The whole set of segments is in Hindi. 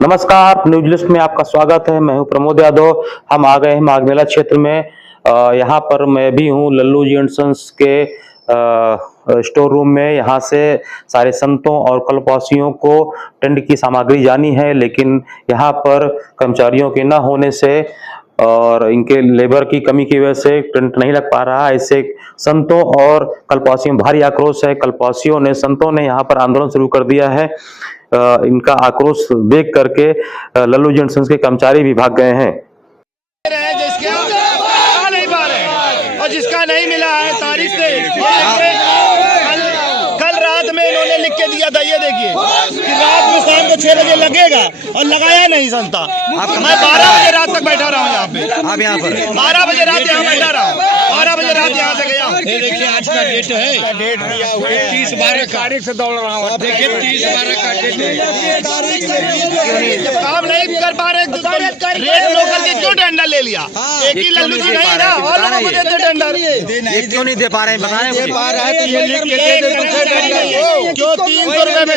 नमस्कार, न्यूज लिस्ट में आपका स्वागत है। मैं हूं प्रमोद यादव। हम आ गए हैं माघ मेला क्षेत्र में। यहाँ पर मैं भी हूं लल्लू जी एंड सन्स के स्टोर रूम में। यहाँ से सारे संतों और कल्पवासियों को टेंट की सामग्री जानी है, लेकिन यहाँ पर कर्मचारियों के न होने से और इनके लेबर की कमी की वजह से टेंट नहीं लग पा रहा है। इससे संतों और कल्पवासियों में भारी आक्रोश है। कल्पवासियों ने, संतों ने यहाँ पर आंदोलन शुरू कर दिया है। इनका आक्रोश देख करके लल्लू जी एंड सन्स के कर्मचारी भी भाग गए हैं। जिसके आ नहीं पा रहे और जिसका नहीं मिला है तारीख से कल रात में इन्होंने लिख के दिया था। ये देखिए कि रात में शाम को 6 बजे लगेगा और लगाया नहीं संस्था। मैं 12 बजे रात तक बैठा रहा हूँ यहाँ पे। आप यहाँ पर 12 बजे रात यहाँ बैठा रहा हूँ। 12 बजे रात यहाँ से गया। ये देखिए आज का डेट है, डेट दिया हुआ है 30/12 तारीख से दौड़ रहा हूँ। देखिए 30/12 का डेट है। जब काम नहीं कर पा रहे तो रेट लो करके क्यों टेंडर ले लिया? एक ही लल्लू जी नहीं ना, और लोगों को देते टेंडर। ये क्यों नहीं दे पा रहे हैं, बताएं मुझे। ये लिख के दे दे क्यों 300 रुपए में?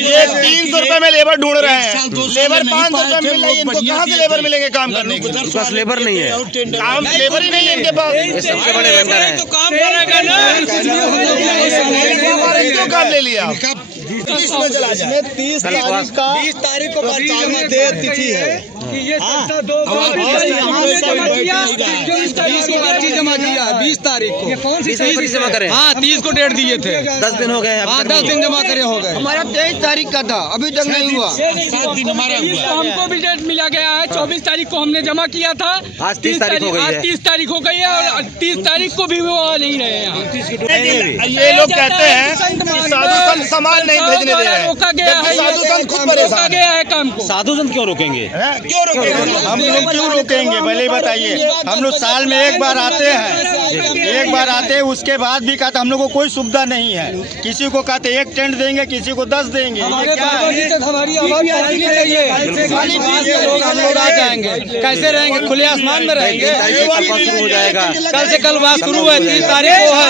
ये 300 रुपए में लेबर ढूंढ रहे हैं। लेबर 500 रुपए मिल रही है। इनको कहाँ से लेबर मिलेंगे काम करने के? इनके पास लेबर नहीं है, काम लेबर ही नहीं है इनके पास। ये सबसे बड़े वेंडर हैं। तो काम करेगा ना, क्यों काम ले लिया? 30 में चला जाए। 30 तारीख को तिथि है। ये संस्था 20 को पर्ची जमा किया 20 तारीख को। ये कौन सी सही जमा करें? हाँ 30 को डेट दिए थे। 10 दिन हो गए हैं। हाँ 10 दिन जमा करे हो गए। हमारा 23 तारीख का था, अभी तक नहीं हुआ। 7 दिन हमारा हुआ। हमको भी डेट मिला गया है। 24 तारीख को हमने जमा किया था। आज 30 तारीख हो गई है। आज 30 तारीख हो गई है और 30 तारीख को भी वो आ नहीं रहे हैं। ये लोग कहते हैं कि साधु संत सामान नहीं भेजने दे रहे हैं। रोका गया है, साधु संत खुद रोका परेशान गया है काम को। साधु संत क्यों रोकेंगे? क्यों रोकेंगे? हम लोग क्यों रोकेंगे पहले बताइए। हम लोग साल में एक बार आते हैं, उसके बाद भी कहते हम लोग को कोई सुविधा नहीं है। किसी को कहते 1 टेंट देंगे, किसी को 10 देंगे। हमारी आवाज हम लोग आ जाएंगे। कैसे रहेंगे? खुले आसमान में रहेंगे। शुरू हो जाएगा। कल से कल बात शुरू है, 30 तारीख को है।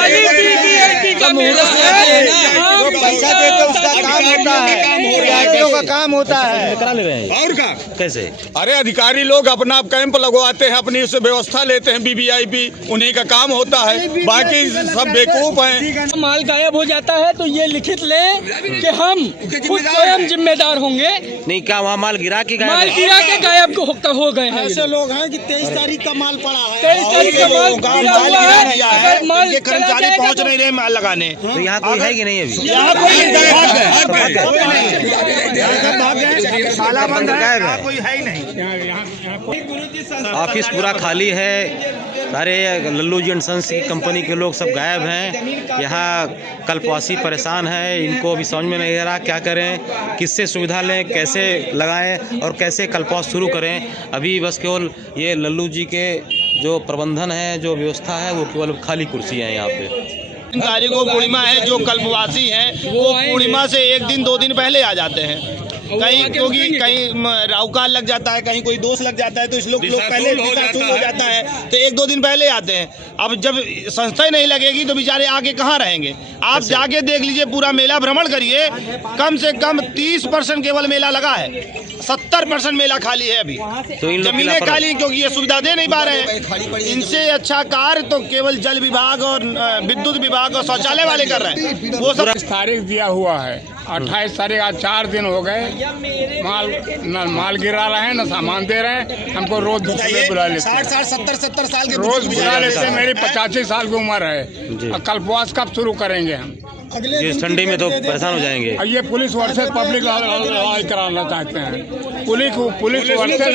पैसा देते उसका काम होता है, का काम होता है। करा ले रहे हैं और का कैसे? अरे अधिकारी लोग अपना कैंप लगवाते हैं, अपनी से व्यवस्था लेते हैं, BBIP उन्हीं का काम होता है। बाकी सब बेवकूफ हैं। माल गायब हो जाता है तो ये लिखित ले कि हम खुद स्वयं जिम्मेदार होंगे। नहीं, क्या वहाँ माल गिरा के गए? माल गिरा के गायब हो गए हैं। ऐसे लोग हैं कि 23 तारीख का माल पड़ा है। 23 तारीख का माल गिरा हुआ है। अगर माल ये कर्मचारी पहुंच नहीं रहे माल लगाने। तो यहाँ कोई है कि नहीं अभी? यहाँ कोई है ही नहीं। ऑफिस पूरा खाली है। सारे लल्लू जी एंड सन्स की कंपनी के लोग सब गायब हैं। यहाँ कल्पवासी परेशान है। इनको अभी समझ में नहीं आ रहा क्या करें, किससे सुविधा लें, कैसे लगाएं और कैसे कल्पवास शुरू करें। अभी बस केवल ये लल्लू जी के जो प्रबंधन है, जो व्यवस्था है, वो केवल खाली कुर्सी है यहाँ पे। तारीख को पूर्णिमा है। जो कल्पवासी हैं वो पूर्णिमा से 1 दिन 2 दिन पहले आ जाते हैं। कहीं क्योंकि कहीं राहुकाल लग जाता है, कहीं कोई दोष लग जाता है, तो इस लोग पहले हो जाता है तो 1-2 दिन पहले आते हैं। अब जब संस्था ही नहीं लगेगी तो बेचारे आगे कहाँ रहेंगे? आप जाके देख लीजिए, पूरा मेला भ्रमण करिए। कम से कम 30% केवल मेला लगा है, 70% मेला खाली है अभी। तो इन लोग जमीनें खाली, क्योंकि ये सुविधा दे नहीं पा रहे हैं। इनसे अच्छा कार्य तो केवल जल विभाग और विद्युत विभाग और शौचालय वाले कर रहे हैं। वो सब तारीख दिया हुआ है 28 तारीख। आज 4 दिन हो गए। माल गिरा रहे हैं, न सामान दे रहे हैं। हमको रोज बुला लेते हैं। 60-70 साल के रोज बुला लेते हैं। मेरी 85 साल की उम्र है। कल्पवास कब शुरू करेंगे हम? इस ठंडी में तो परेशान हो जाएंगे। और ये पुलिस वर्सेस पब्लिक लड़ाई कराना चाहते हैं। पुलिस वर्सेस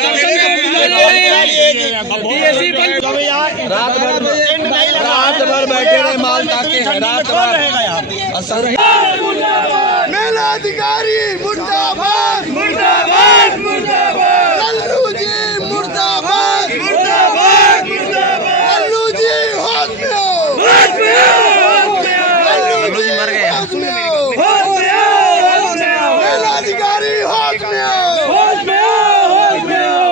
रात भर बैठे रहे, माल ताके हैं रात भर। मेला अधिकारी मुर्दाबाद, मुर्दाबाद, मुर्दाबाद। लल्लू जी मुर्दाबाद, मुर्दाबाद, मुर्दाबाद। लल्लू जी होश में हो, होश में हो, लल्लू जी मर गए। होश में हो, होश में हो, मेला अधिकारी होश में हो, होश में हो, होश में हो।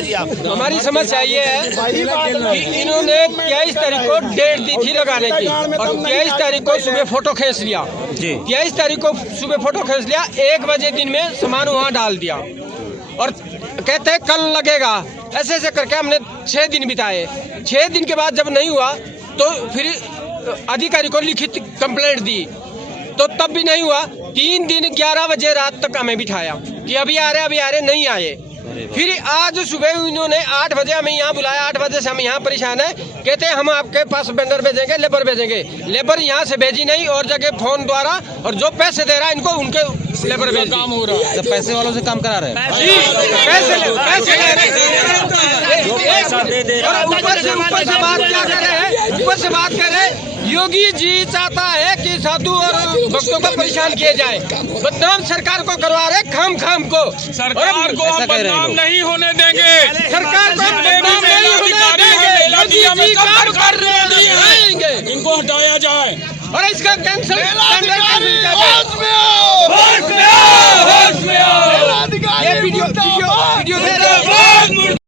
जी आप। हमारी समस्या ये है कि इन्होंने 23 तारीख को डेट दी थी लगाने की और 23 तारीख को सुबह फोटो खींच लिया जी। 23 तारीख को सुबह फोटो खींच लिया, 1 बजे दिन में सामान वहाँ डाल दिया और कहते हैं कल लगेगा। ऐसे ऐसे करके हमने 6 दिन बिताए। 6 दिन के बाद जब नहीं हुआ तो फिर अधिकारी को लिखित कंप्लेंट दी तो तब भी नहीं हुआ। 3 दिन 11 बजे रात तक हमें बिठाया कि अभी आ रहे नहीं आए। फिर आज सुबह इन्होंने 8 बजे हमें यहाँ बुलाया। 8 बजे से हम यहाँ परेशान है। कहते हैं हम आपके पास वेंडर भेजेंगे, लेबर भेजेंगे। लेबर यहाँ से भेजी नहीं और जगह फोन द्वारा, और जो पैसे दे रहा है इनको उनके लेबर भेज काम हो रहा है। तो पैसे वालों से काम करा रहे हैं। पैसे ले रहे। और ऊपर से बात क्या कर रहे हैं, ऊपर से बात कर रहे हैं योगी जी चाहता है कि साधु और भक्तों को परेशान किया जाए। बदनाम सरकार को करवा रहे खाम को। सरकार को हम बदनाम नहीं होने देंगे। सरकार को बदनाम नहीं होने देंगे। योगी जी काम कर रहे हैं, इनको हटाया जाए और इसका कैंसिल ये वीडियो